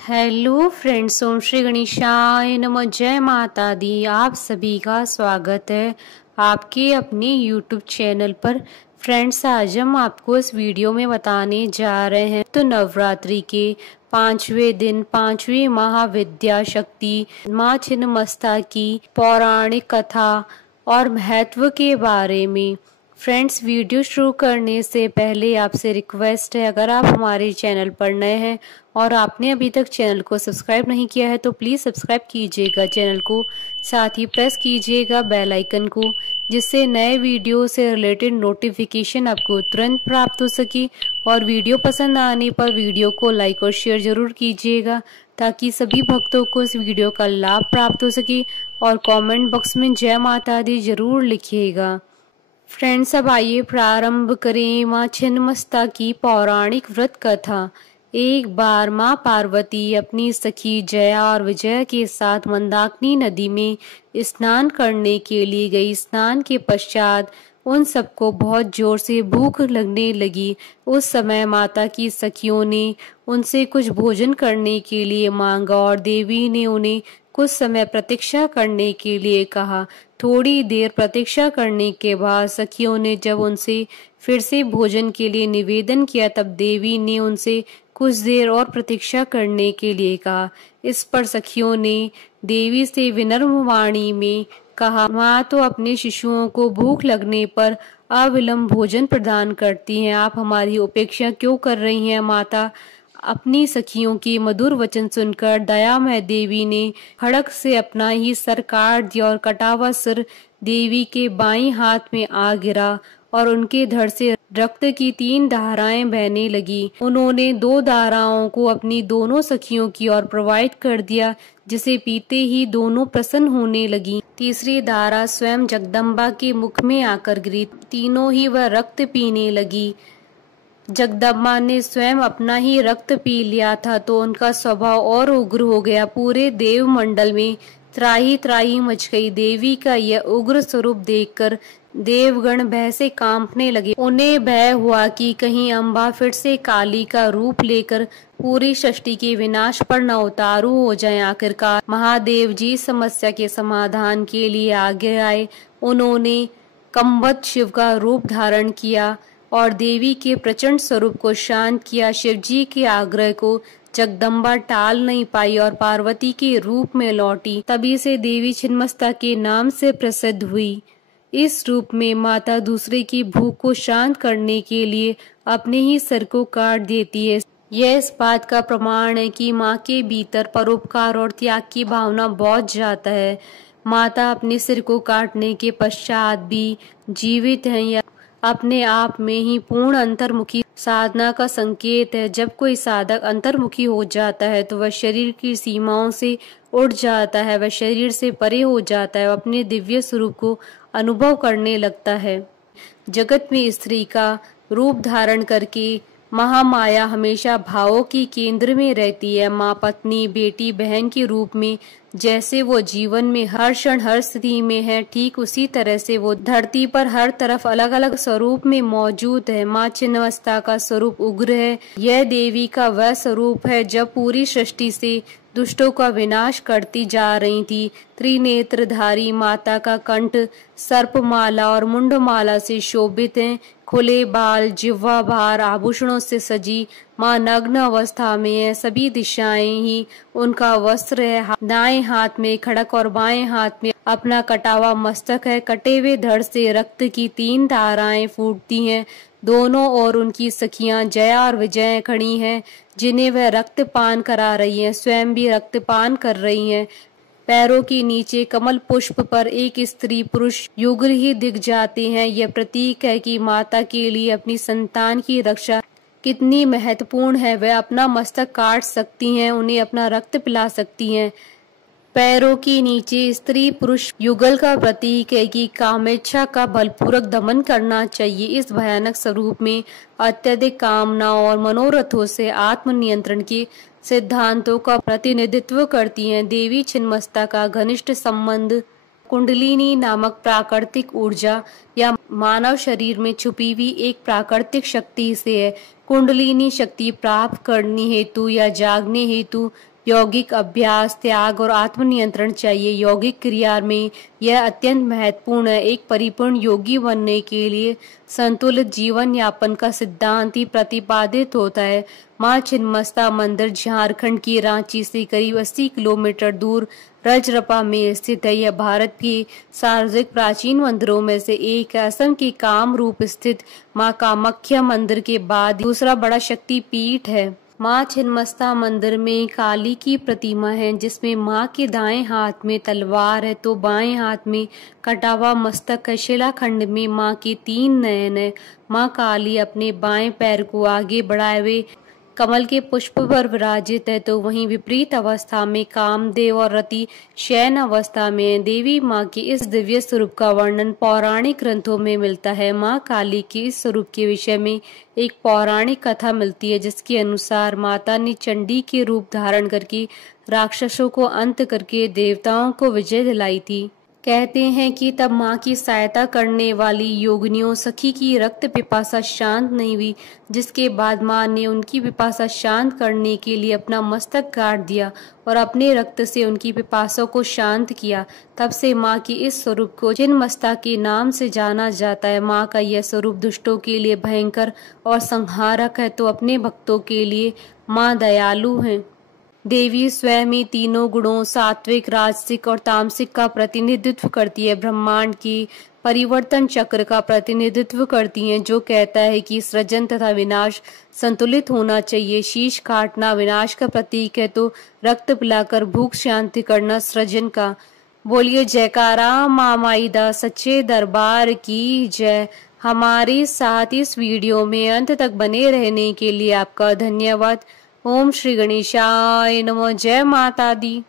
Hello friends, ओम श्री गणेशाय नमः। जय माता दी। आप सभी का स्वागत है आपके अपने यूट्यूब चैनल पर। फ्रेंड्स, आज हम आपको इस वीडियो में बताने जा रहे हैं तो नवरात्रि के 5वें दिन 5वीं महाविद्या शक्ति माँ छिन्नमस्ता की पौराणिक कथा और महत्व के बारे में। फ्रेंड्स, वीडियो शुरू करने से पहले आपसे रिक्वेस्ट है, अगर आप हमारे चैनल पर नए हैं और आपने अभी तक चैनल को सब्सक्राइब नहीं किया है तो प्लीज़ सब्सक्राइब कीजिएगा चैनल को, साथ ही प्रेस कीजिएगा बेल आइकन को, जिससे नए वीडियो से रिलेटेड नोटिफिकेशन आपको तुरंत प्राप्त हो सके। और वीडियो पसंद आने पर वीडियो को लाइक और शेयर जरूर कीजिएगा ताकि सभी भक्तों को इस वीडियो का लाभ प्राप्त हो सके। और कमेंट बॉक्स में जय माता दी जरूर लिखिएगा। फ्रेंड्स, अब आइए प्रारंभ करें माँ छिन्नमस्ता की पौराणिक व्रत कथा। एक बार माँ पार्वती अपनी सखी जया और विजय के साथ मंदाकिनी नदी में स्नान करने के लिए गई। स्नान के पश्चात उन सबको बहुत जोर से भूख लगने लगी। उस समय माता की सखियों ने उनसे कुछ भोजन करने के लिए मांगा और देवी ने उन्हें कुछ समय प्रतीक्षा करने के लिए कहा। थोड़ी देर प्रतीक्षा करने के बाद सखियों ने जब उनसे फिर से भोजन के लिए निवेदन किया, तब देवी ने उनसे कुछ देर और प्रतीक्षा करने के लिए कहा। इस पर सखियों ने देवी से विनम्र वाणी में कहा, माँ तो अपने शिशुओं को भूख लगने पर अविलंब भोजन प्रदान करती हैं, आप हमारी उपेक्षा क्यों कर रही हैं माता। अपनी सखियों की मधुर वचन सुनकर दयामय देवी ने खड़ग से अपना ही सर काट दिया और कटा हुआ सिर देवी के बाईं हाथ में आ गिरा और उनके धड़ से रक्त की 3 धाराएं बहने लगी। उन्होंने 2 धाराओं को अपनी दोनों सखियों की ओर प्रवाहित कर दिया, जिसे पीते ही दोनों प्रसन्न होने लगी। तीसरी धारा स्वयं जगदम्बा के मुख में आकर गिरी। तीनों ही वह रक्त पीने लगी। जगदम्बा ने स्वयं अपना ही रक्त पी लिया था तो उनका स्वभाव और उग्र हो गया। पूरे देव मंडल में त्राही त्राही मच गई। देवी का यह उग्र स्वरूप देखकर देवगण भय से कांपने लगे। उन्हें भय हुआ कि कहीं अम्बा फिर से काली का रूप लेकर पूरी सृष्टि के विनाश पर न उतारू हो जाए। आखिरकार महादेव जी समस्या के समाधान के लिए आगे आए। उन्होंने कम्बद शिव का रूप धारण किया और देवी के प्रचंड स्वरूप को शांत किया। शिवजी के आग्रह को जगदम्बा टाल नहीं पाई और पार्वती के रूप में लौटी। तभी से देवी छिन्नमस्ता के नाम से प्रसिद्ध हुई। इस रूप में माता दूसरे की भूख को शांत करने के लिए अपने ही सर को काट देती है। यह इस बात का प्रमाण है कि माँ के भीतर परोपकार और त्याग की भावना बहुत ज्यादा है। माता अपने सिर को काटने के पश्चात भी जीवित है, या अपने आप में ही पूर्ण अंतर्मुखी साधना का संकेत है। जब कोई साधक अंतर्मुखी हो जाता है तो वह शरीर की सीमाओं से उठ जाता है, वह शरीर से परे हो जाता है, वह अपने दिव्य स्वरूप को अनुभव करने लगता है। जगत में स्त्री का रूप धारण करके महामाया हमेशा भावों की केंद्र में रहती है। माँ, पत्नी, बेटी, बहन के रूप में जैसे वो जीवन में हर क्षण हर स्थिति में है, ठीक उसी तरह से वो धरती पर हर तरफ अलग अलग स्वरूप में मौजूद है। माँ छिन्नमस्ता का स्वरूप उग्र है। यह देवी का वह स्वरूप है जब पूरी सृष्टि से दुष्टों का विनाश करती जा रही थी। त्रिनेत्रधारी माता का कंठ सर्पमाला और मुंडमाला से शोभित है। खुले बाल, जिह्वा भार आभूषणों से सजी माँ नग्न अवस्था में है। सभी दिशाएं ही उनका वस्त्र है। दाएं हाथ में खड़क और बाएं हाथ में अपना कटा हुआ मस्तक है। कटे हुए धड़ से रक्त की 3 धाराएं फूटती हैं। दोनों ओर उनकी सखियां जया और विजय खड़ी हैं, जिन्हें वह रक्तपान करा रही हैं, स्वयं भी रक्तपान कर रही हैं। पैरों के नीचे कमल पुष्प पर एक स्त्री पुरुष युगल ही दिख जाते हैं। यह प्रतीक है कि माता के लिए अपनी संतान की रक्षा कितनी महत्वपूर्ण है। वह अपना मस्तक काट सकती हैं, उन्हें अपना रक्त पिला सकती हैं। पैरों के नीचे स्त्री पुरुष युगल का प्रतीक है कि कामेच्छा का बलपूर्वक दमन करना चाहिए। इस भयानक स्वरूप में अत्यधिक कामनाओं और मनोरथों से आत्मनियंत्रण के सिद्धांतों का प्रतिनिधित्व करती हैं। देवी छिन्नमस्ता का घनिष्ठ संबंध कुंडलिनी नामक प्राकृतिक ऊर्जा या मानव शरीर में छुपी हुई एक प्राकृतिक शक्ति से है। कुंडलिनी शक्ति प्राप्त करने हेतु या जागने हेतु यौगिक अभ्यास, त्याग और आत्मनियंत्रण चाहिए। यौगिक क्रिया में यह अत्यंत महत्वपूर्ण है। एक परिपूर्ण योगी बनने के लिए संतुलित जीवन यापन का सिद्धांत ही प्रतिपादित होता है। माँ छिन्नमस्ता मंदिर झारखंड की रांची से करीब 80 किलोमीटर दूर रजरप्पा में स्थित है। यह भारत के सार्वजनिक प्राचीन मंदिरों में से एक है। असम के कामरूप स्थित माँ कामाख्या मंदिर के बाद दूसरा बड़ा शक्तिपीठ है। माँ छिन्नमस्ता मंदिर में काली की प्रतिमा है, जिसमें माँ के दाएं हाथ में तलवार है तो बाएं हाथ में कटा हुआ मस्तक है। शिलाखंड में माँ के 3 नयन है। माँ काली अपने बाएं पैर को आगे बढ़ाए हुए कमल के पुष्प पर विराजित है, तो वहीं विपरीत अवस्था में कामदेव और रति शयन अवस्था में देवी माँ के इस दिव्य स्वरूप का वर्णन पौराणिक ग्रंथों में मिलता है। माँ काली के इस स्वरूप के विषय में एक पौराणिक कथा मिलती है, जिसके अनुसार माता ने चंडी के रूप धारण करके राक्षसों को अंत करके देवताओं को विजय दिलाई थी। कहते हैं कि तब माँ की सहायता करने वाली योगिनियों सखी की रक्त पिपासा शांत नहीं हुई, जिसके बाद माँ ने उनकी पिपासा शांत करने के लिए अपना मस्तक काट दिया और अपने रक्त से उनकी पिपासा को शांत किया। तब से माँ की इस स्वरूप को छिन्नमस्ता के नाम से जाना जाता है। माँ का यह स्वरूप दुष्टों के लिए भयंकर और संहारक है, तो अपने भक्तों के लिए माँ दयालु है। देवी स्वयं ही तीनों गुणों सात्विक, राजसिक और तामसिक का प्रतिनिधित्व करती है। ब्रह्मांड की परिवर्तन चक्र का प्रतिनिधित्व करती हैं, जो कहता है कि सृजन तथा विनाश संतुलित होना चाहिए। शीश काटना विनाश का प्रतीक है, तो रक्त पिलाकर भूख शांति करना सृजन का। बोलिए जयकारा माँ माईदा सच्चे दरबार की जय। हमारे साथ इस वीडियो में अंत तक बने रहने के लिए आपका धन्यवाद। ओम श्री गणेशाय नमः। जय माता दी।